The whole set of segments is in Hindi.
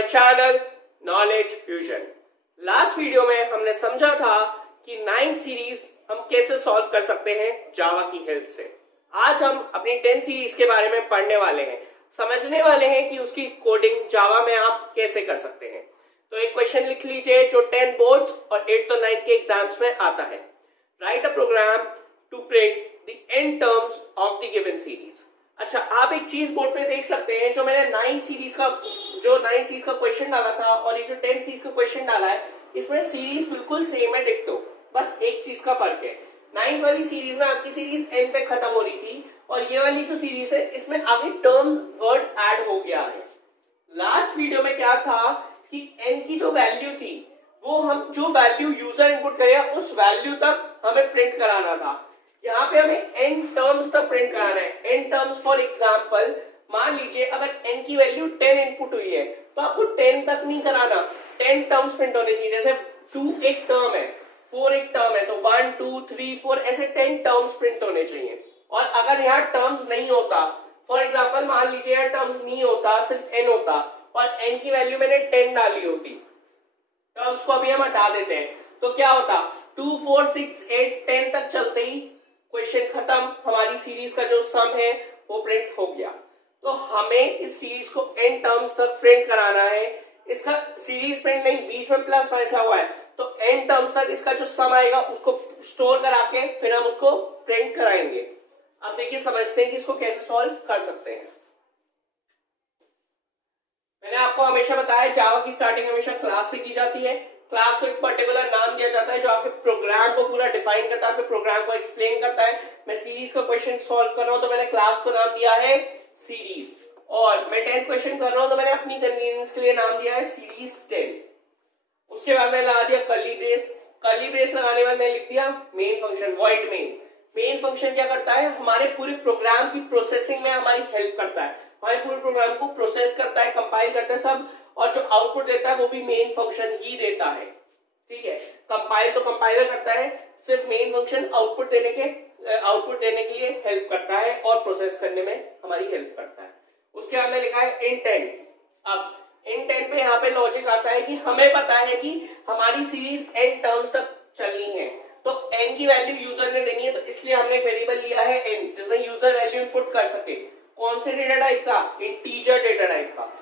My channel knowledge fusion. Last video में हमने समझा था कि 9th सीरीज हम कैसे सॉल्व कर सकते हैं जावा की हेल्प से। आज हम अपनी 10th सीरीज के बारे में पढ़ने वाले हैं, समझने वाले हैं कि उसकी कोडिंग जावा में आप कैसे कर सकते हैं। तो एक क्वेश्चन लिख लीजिए जो 10th बोर्ड्स और 8th और 9th के एग्जाम्स में आता है। Write a program to print the end terms of the given series. अच्छा, आप एक चीज बोर्ड पे देख सकते हैं, जो मैंने 9th सीरीज का क्वेश्चन डाला था और ये जो 10th सीरीज का क्वेश्चन डाला है, इसमें सीरीज बिल्कुल सेम है, डिक्टो, बस एक चीज का फर्क है। 9th वाली सीरीज में आपकी सीरीज एन पे खत्म हो रही थी और ये वाली जो सीरीज है इसमें आगे टर्म्स वर्ड ऐड हो गया है। लास्ट वीडियो में क्या था कि एन की जो वैल्यू थी वो हम जो वैल्यू यूजर इनपुट करेगा उस वैल्यू तक हमें प्रिंट कराना था। यहाँ पे हमें एन टर्म्स तक प्रिंट कराना है। एन टर्म्स फॉर एग्जांपल, मान लीजिए अगर एन की वैल्यू 10 इनपुट हुई है तो आपको 10 तक नहीं कराना, 10 टर्म्स प्रिंट होने चाहिए। जैसे 2 एक टर्म है, 4 एक टर्म है, तो 1 2 3 4 ऐसे 10 टर्म्स प्रिंट होने चाहिए। और अगर यहाँ टर्म्स नहीं होता, फॉर एग्जाम्पल मान लीजिए यहाँ टर्म्स नहीं होता, सिर्फ एन होता और एन की वैल्यू मैंने 10 डाली होती, टर्म्स को अभी हम हटा देते हैं, तो क्या होता, 2 4 6 8 10 तक चलते ही क्वेश्चन खत्म, हमारी सीरीज का जो सम है वो प्रिंट हो गया। तो हमें इस सीरीज को एन टर्म्स तक प्रिंट कराना है। इसका सीरीज प्रिंट नहीं, बीच में प्लस फंसा हुआ है, तो एन टर्म्स तक इसका जो सम आएगा उसको स्टोर करा के फिर हम उसको प्रिंट कराएंगे। अब देखिए, समझते हैं कि इसको कैसे सॉल्व कर सकते हैं। मैंने आपको हमेशा बताया जावा की स्टार्टिंग हमेशा क्लास से की जाती है। क्लास को एक पर्टिकुलर नाम दिया जाता है जो आपके प्रोग्राम को पूरा डिफाइन करता है, आपके प्रोग्राम को एक्सप्लेन करता है। मैं सीरीज का क्वेश्चन सॉल्व कर रहा हूं तो मैंने क्लास को नाम दिया है सीरीज, और मैं 10th क्वेश्चन कर रहा हूं तो मैंने अपनी कन्वीनियंस के लिए नाम दिया है सीरीज 10। उसके बाद मैंने लगा दिया कर्ली ब्रेस। कर्ली ब्रेस लगाने के बाद मैंने लिख दिया main function, void main. Main function क्या करता है, हमारे पूरे प्रोग्राम की प्रोसेसिंग में हमारी हेल्प करता है, हमारे पूरे प्रोग्राम को प्रोसेस करता है, कंपाइल करता है सब, और जो आउटपुट देता है वो भी मेन फंक्शन ही देता है। ठीक है, कंपाइल तो कंपाइलर करता है, सिर्फ मेन फंक्शन आउटपुट देने के लिए हेल्प करता है और प्रोसेस करने में हमारी हेल्प करता है। उसके बाद में लिखा है इंट एन। अब इंट एन पे यहाँ पे लॉजिक आता है कि हमें पता है कि हमारी सीरीज एन टर्म्स तक चलनी है, तो एन की वैल्यू यूजर ने देनी है, तो इसलिए हमने एक वेरिएबल लिया है एन जिसमें यूजर वैल्यू इनपुट कर सके। कौन से डेटा टाइप का, इंटीजर डेटा टाइप का।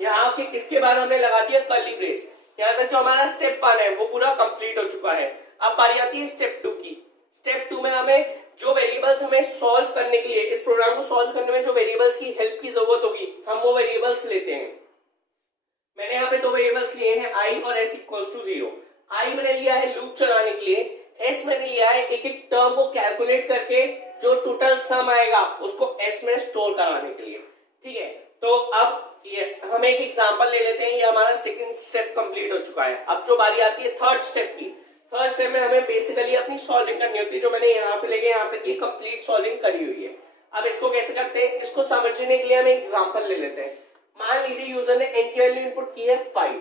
यहाँ के इसके बाद हमने लगा दिया कर्ली ब्रेस। यहाँ तक जो हमारा स्टेप 1 है वो पूरा कंप्लीट हो चुका है। अब बारी आती है स्टेप 2 की। स्टेप 2 में हमें जो वेरिएबल्स हमें सॉल्व करने के लिए, इस प्रोग्राम को सॉल्व करने में जो वेरिएबल्स की हेल्प की जरूरत होगी, हम वो वेरिएबल्स लेते हैं। मैंने यहाँ पे 2 वेरिएबल्स लिए हैं, आई और एस इक्वल्स टू 0। आई मैंने लिया है लूप चलाने के लिए, एस मैंने लिया है एक एक टर्म को कैलकुलेट करके जो टोटल सम आएगा उसको एस में स्टोर कराने के लिए। ठीक है, तो अब ये हम एक एग्जांपल ले लेते हैं। ये हमारा सेकंड स्टेप कंप्लीट हो चुका है। अब जो बारी आती है थर्ड स्टेप की। थर्ड स्टेप में हमें बेसिकली अपनी सॉल्विंग करनी होती है, जो मैंने यहाँ से लेके यहाँ तक की कंप्लीट सॉल्विंग करी हुई है। अब इसको कैसे करते हैं, इसको समझने के लिए हम एक एग्जांपल ले लेते हैं। मान लीजिए यूजर ने एन की वैल्यू इनपुट की है 5।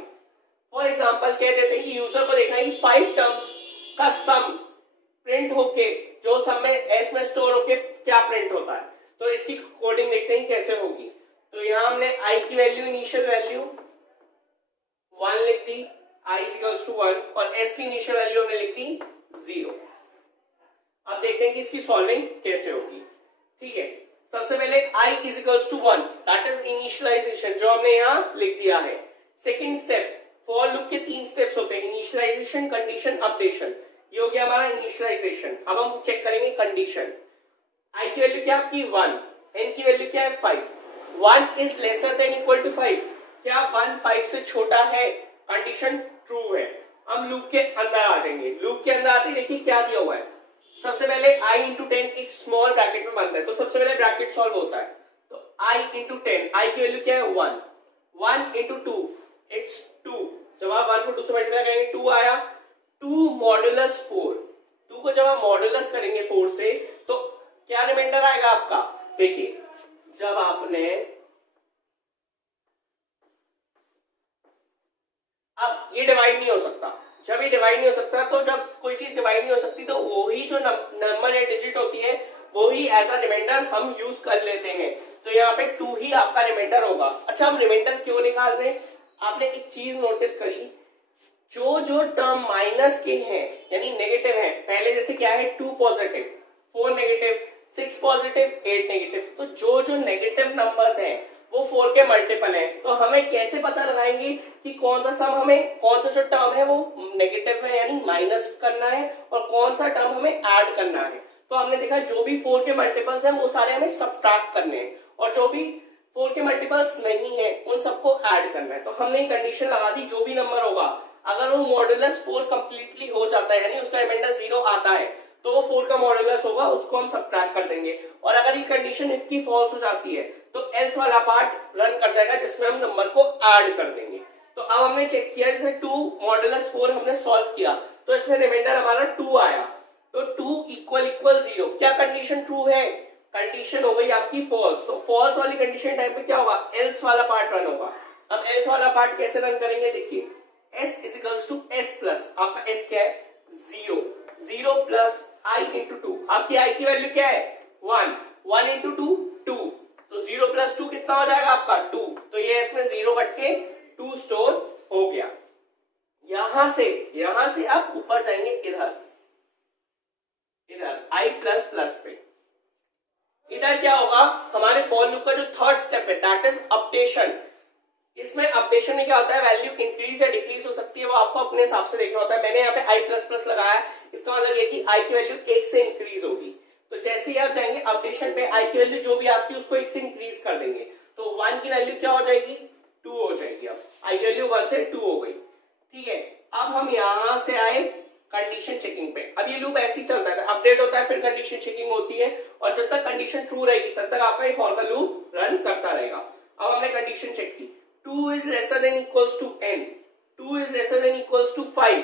फॉर एग्जाम्पल कह देते हैं कि यूजर को देखना है 5 टर्म्स का सम प्रिंट होके, जो सम में एस में स्टोर होके क्या प्रिंट होता है। तो इसकी कोडिंग देखते हैं कैसे होगी। तो यहाँ हमने आई की वैल्यू, इनिशियल वैल्यू 1 लिख दी, आई इक्वल्स टू 1, और एस की इनिशियल वैल्यू हमने लिख दी 0। अब देखते हैं कि इसकी सॉल्विंग कैसे होगी। ठीक है, सबसे पहले I is equals to 1, that is initialisation, जो हमने यहाँ लिख दिया है। सेकेंड स्टेप, फॉर लूप के 3 स्टेप्स होते हैं, इनिशियलाइजेशन, कंडीशन, अपडेशन। ये हो गया हमारा इनिशियलाइजेशन। अब हम चेक करेंगे कंडीशन। आई की वैल्यू क्या आपकी 1, एन की वैल्यू क्या है 5, 1 is lesser than equal to 5, क्या 1 5 से छोटा है, कंडीशन ट्रू है। हम लूप के अंदर आ जाएंगे। लूप के अंदर आते देखिए क्या दिया हुआ है। सबसे पहले i इंटू 10 एक स्मॉल ब्रैकेट में बंद है, तो सबसे पहले ब्रैकेट सॉल्व होता है। तो i इंटू 10, आई की वैल्यू क्या है 1, 1 इंटू 2 इट्स 2, जब आप 1 को 2 से मल्टीप्लाई करेंगे 2 आया, 2 मॉडुलस 4, 2 को जब आप मॉडुलस करेंगे 4 से तो क्या रिमाइंडर आएगा आपका। देखिए, जब आपने, अब ये डिवाइड नहीं हो सकता, जब ये डिवाइड नहीं हो सकता, तो जब कोई चीज डिवाइड नहीं हो सकती तो वही जो नंबर या डिजिट होती है वही एज अ रिमाइंडर हम यूज कर लेते हैं। तो यहाँ पे 2 ही आपका रिमाइंडर होगा। अच्छा, हम रिमाइंडर क्यों निकाल रहे हैं, आपने एक चीज नोटिस करी, जो जो टर्म माइनस के हैं यानी नेगेटिव है, पहले जैसे क्या है 2 पॉजिटिव 4 नेगेटिव 6 पॉजिटिव 8 नेगेटिव, तो जो जो नेगेटिव नंबर्स हैं वो 4 के मल्टीपल हैं। तो हमें कैसे पता लगाएंगे कि कौन सा सम हमें, कौन सा जो टर्म है वो नेगेटिव है यानी माइनस करना है और कौन सा टर्म हमें ऐड करना है। तो हमने देखा जो भी 4 के मल्टीपल्स हैं वो सारे हमें सबट्रैक्ट करने हैं और जो भी 4 के मल्टीपल्स नहीं है उन सबको ऐड करना है। तो हमने कंडीशन लगा दी, जो भी नंबर होगा अगर वो मॉडुलस 4 कंप्लीटली हो जाता है यानी उसका रिमाइंडर 0 आता है तो वो 4 का मॉडुलस होगा, उसको हम सबट्रैक्ट कर देंगे। और अगर ये कंडीशन इफ की फॉल्स हो जाती है तो एल्स वाला पार्ट रन कर जाएगा जिसमें हम नंबर को ऐड कर देंगे। तो अब हमने चेक किया, जैसे 2 मॉडुलस 4 हमने सॉल्व किया तो इसमें रिमाइंडर हमारा 2 आया, तो 2 इक्वल 0। क्या कंडीशन ट्रू है? कंडीशन हो गई आपकी फॉल्स। तो फॉल्स वाली कंडीशन टाइम पे क्या होगा, एल्स वाला पार्ट रन होगा। अब एल्स वाला पार्ट कैसे रन करेंगे, देखिए s equals to s plus, आपका s क्या है 0, 0 प्लस i इंटू 2, आपकी i की वैल्यू क्या है 1, 1 इंटू 2 2, तो 0 प्लस 2 कितना हो जाएगा आपका 2, तो ये इसमें 0 कट के 2 स्टोर हो गया। यहां से आप ऊपर जाएंगे इधर i प्लस प्लस पे, इधर क्या होगा हमारे फॉर लूप का जो थर्ड स्टेप है दैट इज अपडेशन। इसमें अपडेशन में क्या होता है, वैल्यू इंक्रीज या डिक्रीज हो सकती है, वो आपको अपने हिसाब से देखना होता है। मैंने यहाँ पे i प्लस प्लस लगाया, इसका मतलब ये कि i की वैल्यू 1 से इंक्रीज होगी। तो जैसे ही आप जाएंगे अपडेशन पे i की वैल्यू जो भी आपकी उसको 1 से इंक्रीज कर देंगे, तो 1 की वैल्यू क्या हो जाएगी 2 हो जाएगी। अब i की वैल्यू 1 से 2 हो गई, ठीक है। अब हम यहां से आए कंडीशन चेकिंग पे। अब ये लूप ऐसे ही चलता है, अपडेट होता है फिर कंडीशन चेकिंग होती है और जब तक कंडीशन ट्रू रहेगी तब तक आपका ये फॉर का लूप रन करता रहेगा। अब हमने कंडीशन चेक की, 2 is lesser than equals to n, 2 is lesser than equals to 5,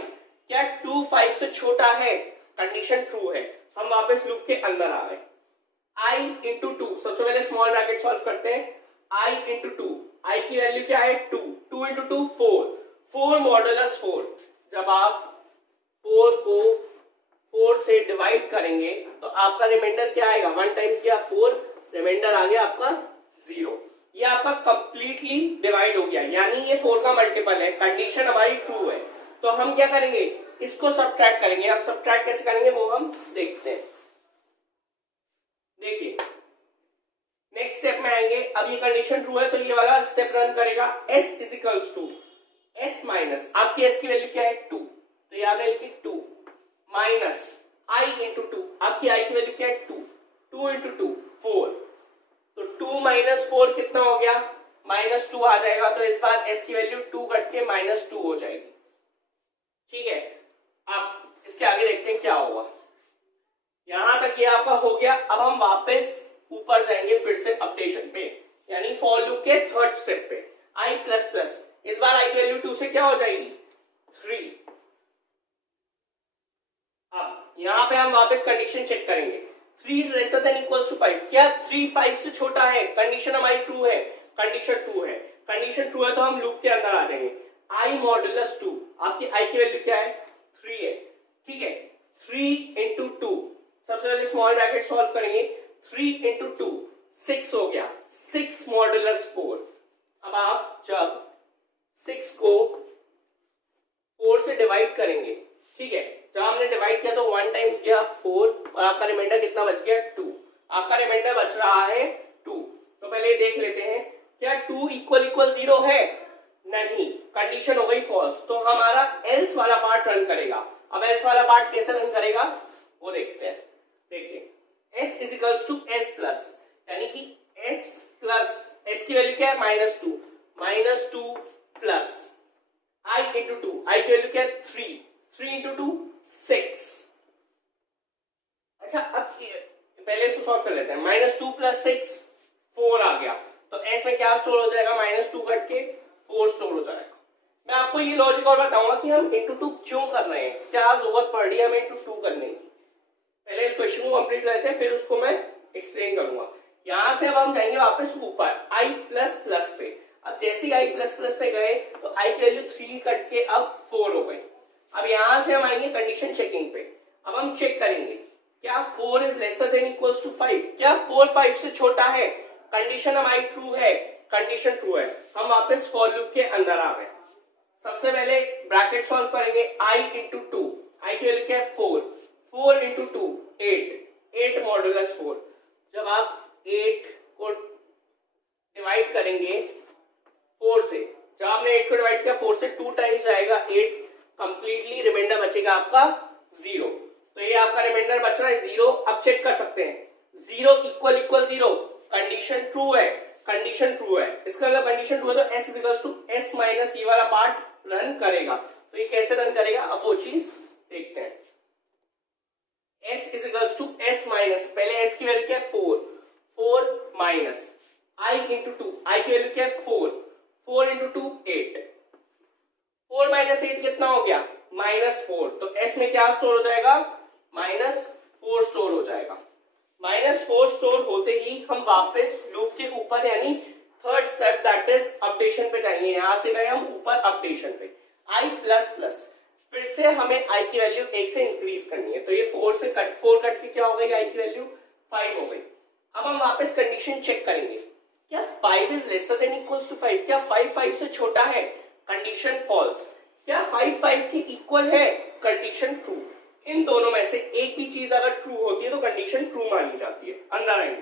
क्या 2 5 से छोटा है, कंडीशन ट्रू है। हम वापस लूप के अंदर आ गए, i इंटू 2, सबसे पहले स्मॉल ब्रैकेट सॉल्व करते हैं, i इंटू 2, i की वैल्यू क्या है 2, 2 इंटू 2 4, 4 मॉडुलस 4, जब आप 4 को 4 से डिवाइड करेंगे तो आपका रिमाइंडर क्या आएगा, 1 टाइम्स किया 4, रिमाइंडर आ गया आपका 0। ये आपका कंप्लीटली डिवाइड हो गया यानी ये 4 का मल्टीपल है, कंडीशन हमारी ट्रू है। तो हम क्या करेंगे, इसको सबट्रैक्ट करेंगे। अब सबट्रैक्ट कैसे करेंगे वो हम देखते हैं। देखिए नेक्स्ट स्टेप में आएंगे, अब ये कंडीशन ट्रू है तो ये वाला स्टेप रन करेगा, s equals to s minus, आपकी s की वैल्यू क्या है 2, तो ये आपने लिखी 2 माइनस i इंटू 2, आपकी i की वैल्यू क्या है 2, 2 इंटू 2 4, तो 2 माइनस 4 कितना हो गया -2 आ जाएगा। तो इस बार s की वैल्यू 2 कट के -2 हो जाएगी, ठीक है। अब इसके आगे देखते हैं क्या होगा। यहां तक ये आपका हो गया। अब हम वापस ऊपर जाएंगे फिर से अपडेशन पे यानी फॉर लूप के थर्ड स्टेप पे, i प्लस प्लस, इस बार i की वैल्यू 2 से क्या हो जाएगी 3। अब यहां पे हम वापस कंडीशन चेक करेंगे, 3 is lesser than equals to 5, क्या 3 5 से छोटा है, कंडीशन हमारी ट्रू है, कंडीशन ट्रू है, कंडीशन ट्रू है तो हम लूप के अंदर आ जाएंगे, i मॉडुलस 2, आपकी i की वैल्यू क्या है 3 है, ठीक है। 3 इंटू 2, सबसे पहले स्मॉल ब्रैकेट सॉल्व करेंगे, 3 इंटू 2 6 हो गया, 6 मॉडुलस 4। अब आप जब 6 को 4 से डिवाइड करेंगे, ठीक है, जब हमने डिवाइड किया तो 1 टाइम्स गया 4 और आपका रिमाइंडर कितना बच गया 2, आपका रिमाइंडर बच रहा है 2। तो पहले ये देख लेते हैं क्या 2 इक्वल 0 है, नहीं, कंडीशन हो गई फॉल्स, तो हमारा एल्स वाला पार्ट रन करेगा। अब एल्स वाला पार्ट कैसे रन करेगा वो देखते हैं। देखिए s equals to s plus, यानी कि s प्लस, s की वैल्यू क्या है -2 प्लस i इंटू 2, i की वैल्यू क्या है 3, 3 इंटू 2 6। अच्छा अब पहले इसको सॉल्व कर लेते हैं, -2 प्लस 6 4 आ गया, तो s में क्या स्टोर हो जाएगा -2 कट के 4 स्टोर हो जाएगा। मैं आपको ये लॉजिक और बताऊंगा कि हम इंटू 2 क्यों कर रहे हैं, क्या जरूरत पड़ रही है हमें इंटू 2 करने की। पहले इस क्वेश्चन को कंप्लीट करते हैं फिर उसको मैं एक्सप्लेन करूंगा। यहां से अब हम जाएंगे वापस ऊपर i प्लस प्लस पे। अब जैसे ही i प्लस प्लस पे गए तो i की वैल्यू 3 कट के अब 4 हो गई। अब यहां से हम आएंगे कंडीशन चेकिंग पे। अब हम चेक करेंगे क्या 4 is lesser than equals to 5, क्या 4 5 से छोटा है, कंडीशन हमारी ट्रू है, कंडीशन ट्रू है। हम वापस फॉर लूप के अंदर आ गए। सबसे पहले ब्रैकेट सॉल्व करेंगे, i इंटू टू, आई की वैल्यू क्या है 4, 4 इंटू टू 8, 8 मॉडुलस 4। जब आप 8 को डिवाइड करेंगे 4 से, जब आपने 8 को डिवाइड किया 4 से 2 टाइम्स जाएगा 8 कंप्लीटली, रिमाइंडर बचेगा आपका 0। तो ये आपका रिमाइंडर बच रहा है 0। अब चेक कर सकते हैं 0 इक्वल इक्वल 0, कंडीशन ट्रू है, कंडीशन ट्रू है। इसका अगर कंडीशन ट्रू है तो s equals to s minus ये वाला पार्ट रन करेगा। तो ये कैसे रन करेगा, अब वो चीज देखते हैं। s is equals to s minus, पहले s की वैल्यू क्या है 4, 4 minus i into two, I की वैल्यू क्या है 4, 4 इंटू टू 8, 4 माइनस 8 कितना हो गया -4। तो s में क्या स्टोर हो जाएगा, -4 स्टोर हो जाएगा। -4 स्टोर होते ही हम वापस लूप के ऊपर यानी third step that is updation पे जाएंगे। यहां से गए हम ऊपर अपडेशन पे, i प्लस प्लस, फिर से हमें i की वैल्यू 1 से इंक्रीज करनी है। तो ये 4 कट के क्या हो गई, i की वैल्यू 5 हो गई। अब हम वापस कंडीशन चेक करेंगे, क्या 5 is lesser than equals to 5, क्या 5 5 से छोटा है, कंडीशन फॉल्स। क्या 5 5 के इक्वल है, कंडीशन ट्रू। इन दोनों में से एक भी चीज अगर ट्रू होती है तो कंडीशन ट्रू मानी जाती है, अंडरलाइन।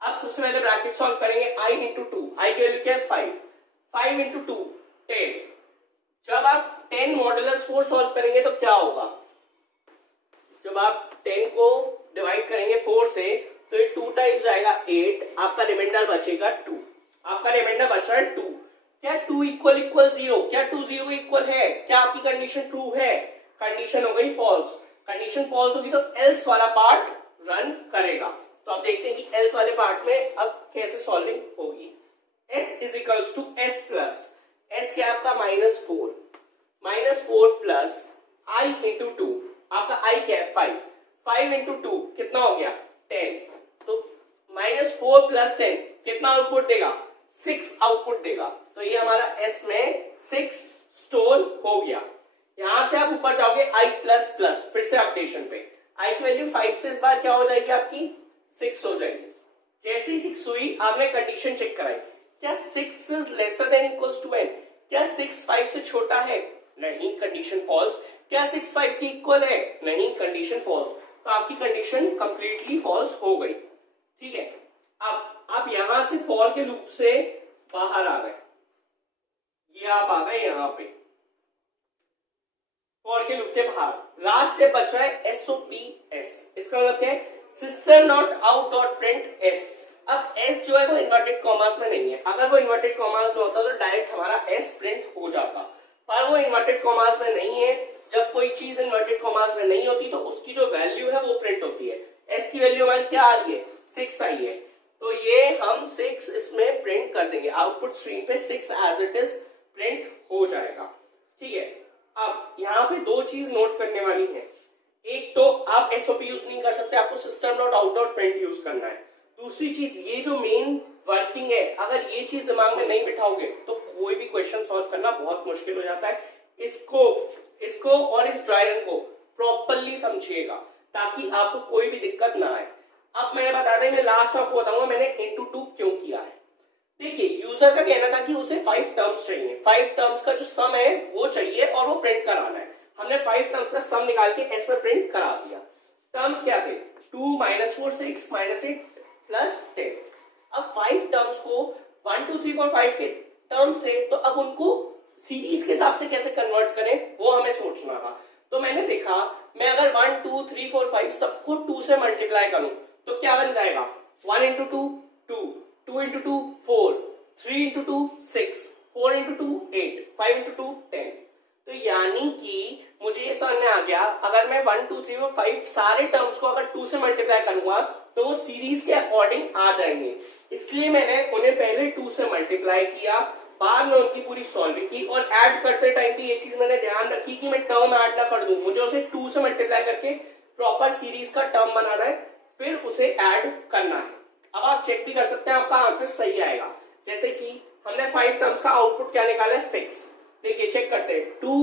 अब सबसे पहले ब्रैकेट सॉल्व करेंगे, i इंटू टू, आई की वैल्यू क्या है 5, 5 इंटू टू 10। जब आप 10 मॉडुलस 4 सॉल्व करेंगे तो क्या होगा, जब आप 10 को डिवाइड करेंगे 4 से तो ये 2 टाइम्स जाएगा 8, आपका रिमाइंडर बचेगा 2, आपका रिमाइंडर बच रहा है 2। क्या 2 इक्वल इक्वल 0, क्या 2 0 के इक्वल है, क्या आपकी कंडीशन ट्रू है, कंडीशन हो गई फॉल्स। कंडीशन फॉल्स होगी तो एल्स वाला पार्ट रन करेगा। तो आप देखते हैं कि एल्स वाले पार्ट में अब कैसे सॉल्विंग होगी। s is equals to s plus, s क्या आपका -4, -4 प्लस i इंटू टू, आपका i क्या है 5, 5 इंटू टू कितना हो गया 10। तो -4 प्लस 10 कितना आउटपुट देगा, 6 आउटपुट देगा। तो ये हमारा s में 6 स्टोर हो गया। यहां से आप ऊपर जाओगे i प्लस प्लस, फिर से अपडेशन पे i की वैल्यू 5 से इस बार क्या हो जाएगी, आपकी 6 हो जाएगी। जैसे ही 6 हुई आपने कंडीशन चेक कराई, क्या 6 is lesser than equals to n, क्या 6 5 से छोटा है, नहीं, कंडीशन फॉल्स। क्या 6 5 की इक्वल है, नहीं, कंडीशन फॉल्स। तो आपकी कंडीशन कंप्लीटली फॉल्स हो गई। ठीक है, अब आप यहां से फॉर के लूप से बाहर आ गए, ये आप आ गए यहां पे फॉर के लूप के बाहर। लास्ट स्टेप बच रहा है SOPS, इसका मतलब क्या है, system dot out dot print s। अब s जो है वो इन्वर्टेड कॉमास में नहीं है, अगर वो इन्वर्टेड कॉमास में होता तो डायरेक्ट हमारा s प्रिंट हो जाता, पर वो इन्वर्टेड कॉमास में नहीं है। जब कोई चीज इन्वर्टेड कॉमास में नहीं होती तो उसकी जो वैल्यू है वो प्रिंट होती है। s की वैल्यू हमारी क्या आ रही है, 6 आई है, तो ये हम 6 इसमें प्रिंट कर देंगे, आउटपुट स्क्रीन पे 6 एज इट इज प्रिंट हो जाएगा। ठीक है, अब यहाँ पे दो चीज नोट करने वाली है, एक तो आप एसओपी यूज नहीं कर सकते, आपको system dot out dot print use करना है। दूसरी चीज, ये जो मेन वर्किंग है, अगर ये चीज दिमाग में नहीं बिठाओगे तो कोई भी क्वेश्चन सॉल्व करना बहुत मुश्किल हो जाता है। इसको और इस ड्राई रन को प्रॉपरली समझिएगा ताकि आपको कोई भी दिक्कत ना आए। अब मैंने बता दें, मैं लास्ट में आपको बताऊंगा मैंने इंटू टू क्यों किया है। देखिए, यूजर का कहना था कि उसे 5 टर्म्स चाहिए, 5 टर्म्स का जो सम है वो चाहिए और वो प्रिंट कराना है। हमने 5 टर्म्स का सम निकाल के एस में प्रिंट करा दिया। टर्म्स क्या थे, 2 -4 6 -8 प्लस 10। अब 5 टर्म्स को 1 2 3 4 5 के टर्म्स थे, तो अब उनको सीरीज के हिसाब से कैसे कन्वर्ट करें वो हमें सोचना था। तो मैंने देखा, मैं अगर 1 2 3 4 5 सबको 2 से मल्टीप्लाई करूं तो क्या बन जाएगा, 1 into 2 2, 2 into 2 4, 3 into 2 6, 4 into 2 8, 5 into 2 10। तो यानी कि मुझे ये समझ में आ गया, अगर मैं 1 2 3 4 5 सारे टर्म्स को अगर 2 से मल्टीप्लाई करूंगा तो वो सीरीज के अकॉर्डिंग आ जाएंगे। इसलिए मैंने उन्हें पहले 2 से मल्टीप्लाई किया, बाद में उनकी पूरी सॉल्व की, और ऐड करते टाइम भी ये चीज मैंने ध्यान रखी कि मैं टर्म ऐड ना कर दूं, मुझे उसे 2 से मल्टीप्लाई करके प्रॉपर सीरीज का टर्म बनाना है, फिर उसे ऐड करना है। अब आप चेक भी कर सकते हैं, आपका आंसर सही आएगा। जैसे कि हमने 5 टर्म्स का आउटपुट क्या निकाला है, 6। देखिए चेक करते हैं, 2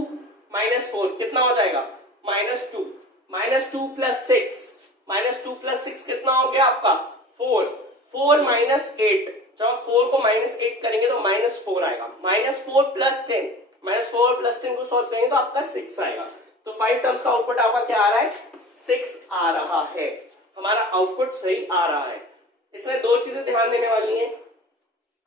-4 कितना हो जाएगा, -2, -2 प्लस 6, -2 प्लस 6 कितना हो गया आपका 4, 4 -8। जब आप 4 को -8 करेंगे तो -4 आएगा, -4 + 10, -4 + 10 को सॉल्व करेंगे तो आपका 6 आएगा। तो 5 टर्म्स का आउटपुट आपका क्या आ रहा है, 6 आ रहा है, हमारा आउटपुट सही आ रहा है। इसमें दो चीजें ध्यान देने वाली हैं,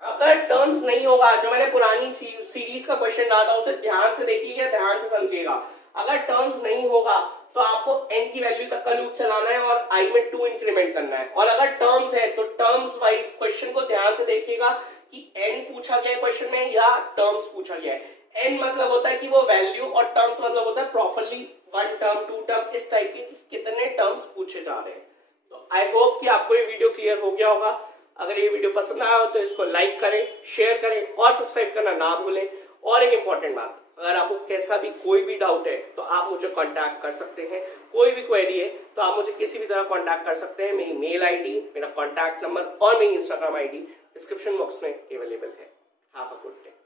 अगर टर्म्स नहीं होगा, जो मैंने पुरानी सीरीज का क्वेश्चन डाला था उसे ध्यान से देखिएगा, ध्यान से समझिएगा। अगर टर्म्स नहीं होगा तो आपको n की वैल्यू तक का लूप चलाना है और i में 2 इंक्रीमेंट करना है, और अगर टर्म्स है तो टर्म्स वाइज क्वेश्चन को ध्यान से देखिएगा कि n पूछा गया है क्वेश्चन में या टर्म्स पूछा गया है। n मतलब होता है कि वो वैल्यू, और टर्म्स मतलब होता है प्रॉपरली 1 टर्म 2 टर्म, इस टाइप के कितने टर्म्स पूछे जा रहे हैं। तो आई होप कि आपको ये वीडियो क्लियर हो गया होगा। अगर ये वीडियो पसंद आया हो तो इसको लाइक करें, शेयर करें और सब्सक्राइब करना ना भूलें। और एक इंपॉर्टेंट बात, अगर आपको कैसा भी कोई भी डाउट है तो आप मुझे कांटेक्ट कर सकते हैं, कोई भी क्वेरी है तो आप मुझे किसी भी तरह कांटेक्ट कर सकते हैं। मेरी मेल आईडी, मेरा कांटेक्ट नंबर और मेरी इंस्टाग्राम आईडी डिस्क्रिप्शन बॉक्स में अवेलेबल है। Have a good day.